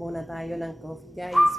muna tayo ng coffee, guys.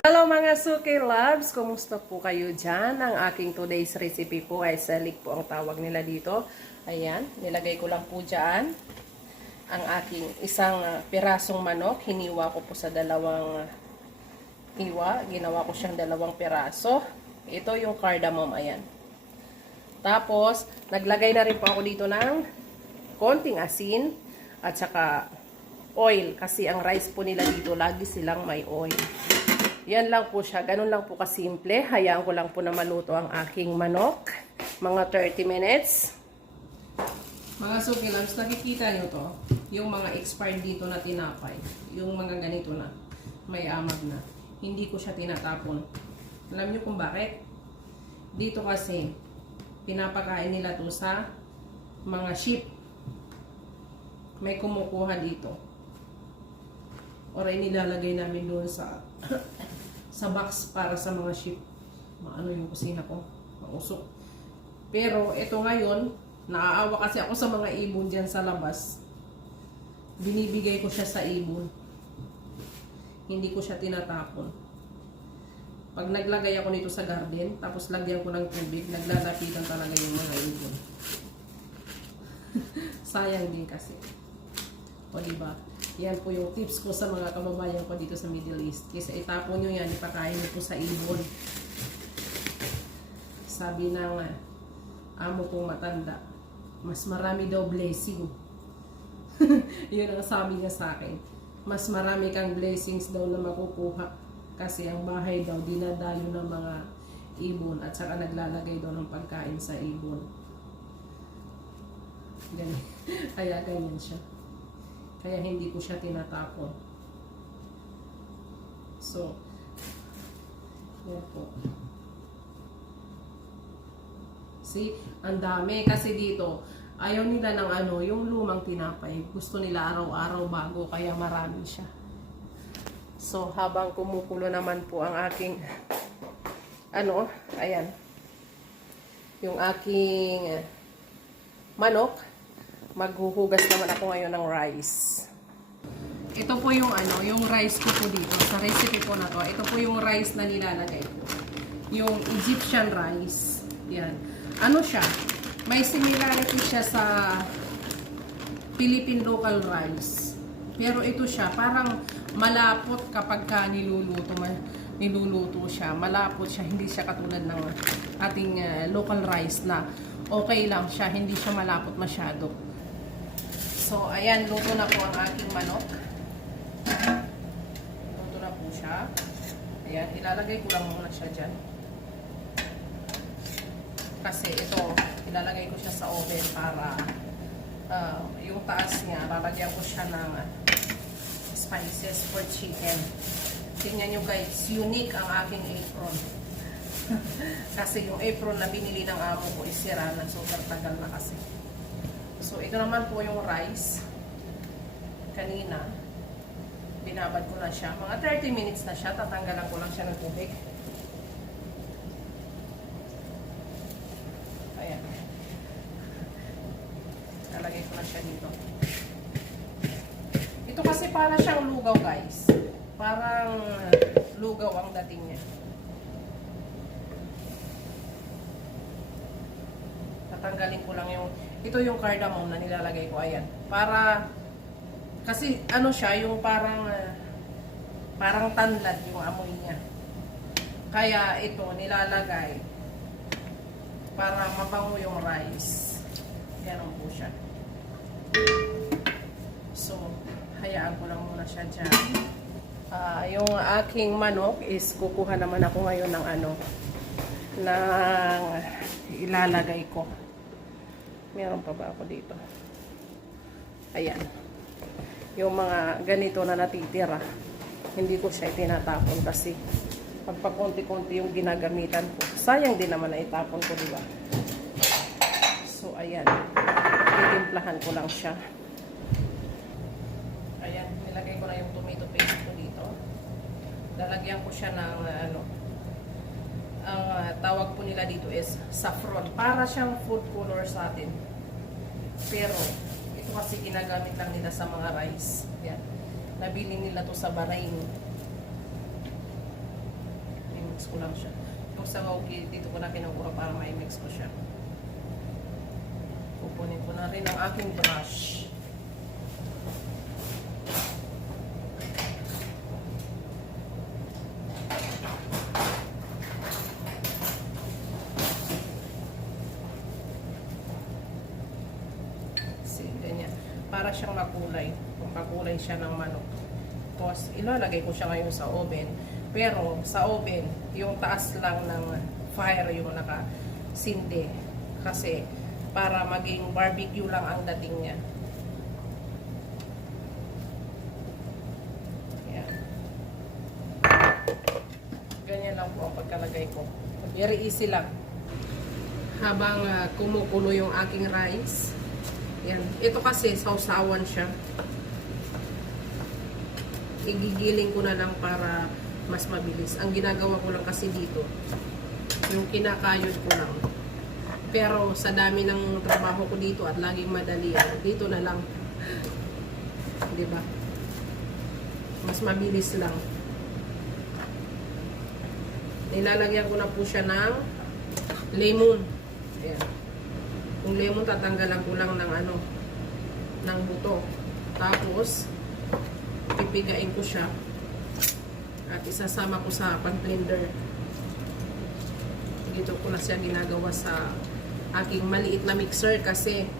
Hello mga Suki Loves! Kumusta po kayo dyan? Ang aking today's recipe po ay salik po ang tawag nila dito. Ayan, nilagay ko lang po dyan ang aking isang pirasong manok. Hiniwa ko po sa dalawang hiwa. Ginawa ko siyang dalawang piraso. Ito yung cardamom, ayan. Tapos, naglagay na rin po ako dito ng konting asin at saka oil. Kasi ang rice po nila dito, lagi silang may oil. Yan lang po siya. Ganun lang po kasimple. Hayaan ko lang po na maluto ang aking manok. Mga 30 minutes. Mga Suki Loves, nakikita nyo to? Yung mga expired dito na tinapay. Yung mga ganito na. May amag na. Hindi ko siya tinatapon. Alam nyo kung bakit? Dito kasi, pinapakain nila to sa mga sheep. May kumukuha dito. Or ay nilalagay namin doon sa sa box para sa mga sheep. Maano yung kusina ko. Mausok. Pero ito ngayon, naaawa kasi ako sa mga ibon dyan sa labas. Binibigay ko siya sa ibon. Hindi ko siya tinatapon. Pag naglagay ako nito sa garden, tapos lagyan ko ng tubig, naglalapitan talaga yung mga ibon. Sayang din kasi. O diba? Yan po yung tips ko sa mga kababayan ko dito sa Middle East. Kasi itapon nyo yan, ipakain nyo po sa ibon. Sabi ng amo kong matanda, mas marami daw blessing. Yun ang sabi niya sa akin. Mas marami kang blessings daw na makukuha. Kasi ang bahay daw dinadayo ng mga ibon at saka naglalagay daw ng pagkain sa ibon. Ganyan. Kaya ganyan siya. Kaya hindi ko siya tinatapon. So, yan po. See, ang dami. Kasi dito, ayaw nila ng ano, yung lumang tinapay. Gusto nila araw-araw bago, kaya marami siya. So, habang kumukulo naman po ang aking, ano, ayan, yung aking manok, maghuhugas naman ako ngayon ng rice. Ito po yung ano, yung rice ko po dito. Sa recipe po na to, ito po yung rice na nilalagay ko. Yung Egyptian rice. Yan. Ano siya? May similarity siya sa Philippine local rice. Pero ito siya, parang malapot kapag ka niluluto siya. Malapot siya, hindi siya katulad ng ating local rice na okay lang siya, hindi siya malapot masyado. So, ayan, luto na po ang aking manok. Luto na po siya. Ayan, ilalagay ko lang muna siya dyan. Kasi ito, ilalagay ko siya sa oven para yung taas niya, lalagyan ko siya ng spices for chicken. Tingnan nyo guys, unique ang aking apron. Kasi yung apron na binili ng amo ko is sira na, so tagal na kasi. So, ito naman po yung rice. Kanina, binabad ko na siya. Mga 30 minutes na siya. Tatanggalan ko lang siya ng tubig. Ayan. Nalagay ko na siya dito. Ito kasi para siyang lugaw, guys. Parang lugaw ang dating niya. Tatanggalin ko lang yung ito yung cardamom na nilalagay ko, ayan. Para kasi ano siya, yung parang tanlad yung amoy niya. Kaya ito nilalagay para mabango yung rice. Ganun po siya. So, hayaan ko lang muna siya dyan. Yung aking manok is kukuha naman ako ngayon ng ano, ng ilalagay ko. Meron pa ba ako dito? Ayan. Yung mga ganito na natitira, hindi ko siya tinatapon kasi pagpakunti-kunti yung ginagamitan ko. Sayang din naman na itapon ko, diba? So, ayan. Titimplahan ko lang siya. Ayan. Nilagay ko na yung tomato paste ko dito. Lalagyan ko siya ng ano, ang tawag po nila dito is saffron. Para siyang food color sa atin. Pero, ito kasi ginagamit lang nila sa mga rice. Yan. Nabili nila to sa Bahrain. I-mix ko lang siya. Yung sa Wauki, dito ko na kinukuha para ma-mix ko siya. Pupunin ko na rin ang aking brush. Para siyang makulay. Kung makulay siya ng manok. Tapos, ilalagay ko siya ngayon sa oven. Pero, sa oven, yung taas lang ng fire yung nakasindi. Kasi, para maging barbecue lang ang dating niya. Yan. Ganyan lang po ang pagkalagay ko. Very easy lang. Habang kumukulo yung aking rice, yan. Ito kasi, sausawan siya. Igigiling ko na lang para mas mabilis. Ang ginagawa ko lang kasi dito, yung kinakayod ko lang. Pero sa dami ng trabaho ko dito at laging madali, dito na lang. Diba? Mas mabilis lang. Nilalagyan ko na po siya ng lemon. Ayan. Yung lemon, tatanggalan ko lang ng ano, ng buto. Tapos, pipigain ko siya. At isasama ko sa pag-blender. Dito ko na siya ginagawa sa aking maliit na mixer kasi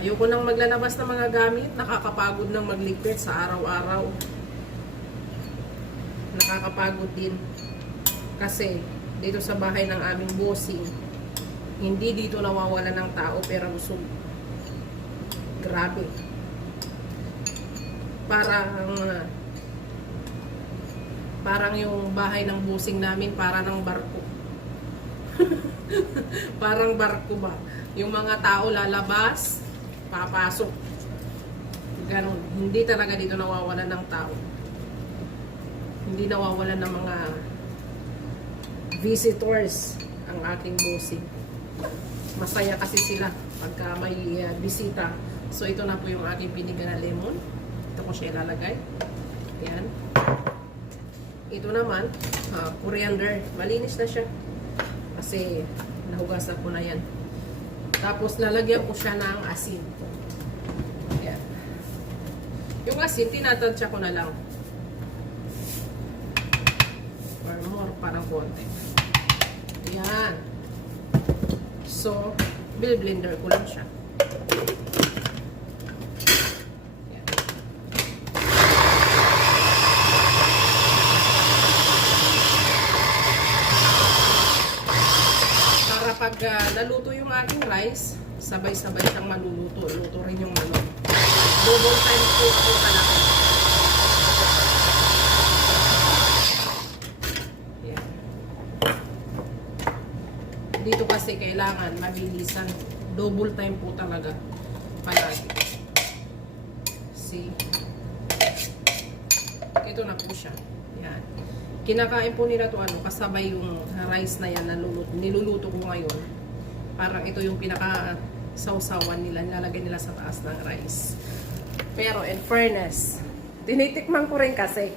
ayoko nang maglalabas ng mga gamit. Nakakapagod nang magligpit sa araw-araw. Nakakapagod din. Kasi, dito sa bahay ng aming bossing, hindi dito nawawala ng tao pero busog. Grabe. Parang yung bahay ng busing namin para ng barko. Parang barko ba? Yung mga tao lalabas, papasok. Ganon. Hindi talaga dito nawawala ng tao. Hindi nawawala ng mga visitors ang aking busing. Masaya kasi sila pagka may bisita. So, ito na po yung aking piniga na lemon. Ito ko siya ilalagay. Ayan. Ito naman, coriander. Malinis na siya. Kasi, nahugasan ko na yan. Tapos, lalagyan ko siya ng asin. Ayan. Yung asin, tinatansya ko na lang. Or more, parang konti. Ayan. So, blender ko lang siya. Yan. Para pag naluto yung aking rice, sabay-sabay siyang maluluto. Luto rin yung manok. Double time cook po talaga. Dito kasi kailangan mabilisan. Double time po talaga. Palagi. See? Ito na po siya. Yan. Kinakain po nila to kasabay yung rice na yan na niluluto ko ngayon. Parang ito yung pinaka sausawan nila. Nilalagay nila sa taas ng rice. Pero in fairness, tinitikman ko rin kasi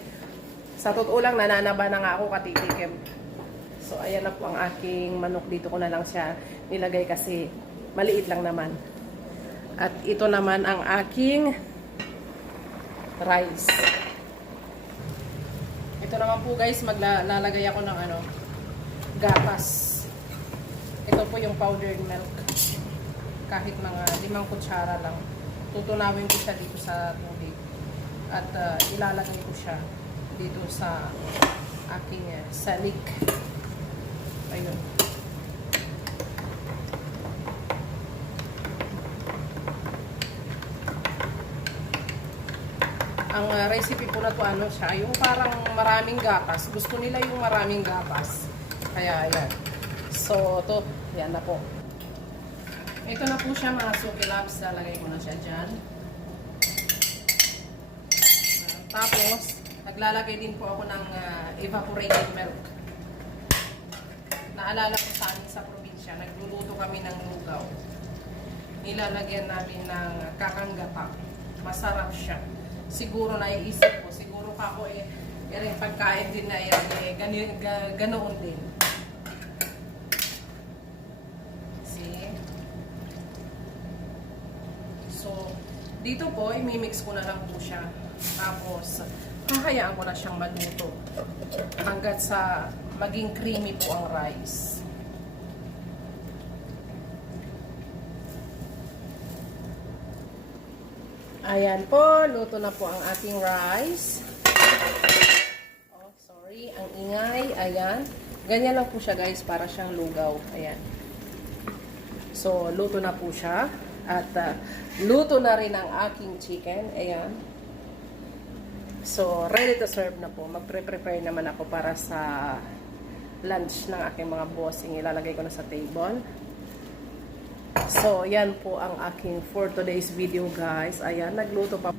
sa totoo lang nananaba na nga ako katitikim. So, ayan na po ang aking manok. Dito ko na lang siya nilagay kasi maliit lang naman. At ito naman ang aking rice. Ito naman po guys, maglalagay ako ng gatas. Ito po yung powdered milk. Kahit mga 5 kutsara lang. Tutunawin ko siya dito sa tubig. At ilalagay ko siya dito sa aking salik. Ayun. Ang recipe po na to siya, yung parang maraming gatas. Gusto nila yung maraming gatas. Kaya ayan. So, to, yan na po. Ito na po siya mga suki labs. Lalagay ko na siya dyan. Tapos, naglalagay din po ako ng evaporated milk. Naalala ko sa amin sa probinsya, nagluluto kami ng lugaw. Nilalagyan namin ng kakanggata. Masarap siya. Siguro naiisip ko, siguro ako yung pagkain din na yan, ganoon din. See? So, dito po, imimix ko na lang po siya. Tapos, hahayaan ko na siyang maluto. Hanggat sa maging creamy po ang rice. Ayan po, luto na po ang ating rice. Oh, sorry, ang ingay. Ayan. Ganyan lang po siya guys, para siyang lugaw. Ayan. So, luto na po siya. At luto na rin ang aking chicken. Ayan. So, ready to serve na po. Magpre-prepare naman ako para sa lunch ng aking mga bossing. Ilalagay ko na sa table. So, yan po ang aking for today's video guys. Ayan, nagluto pa.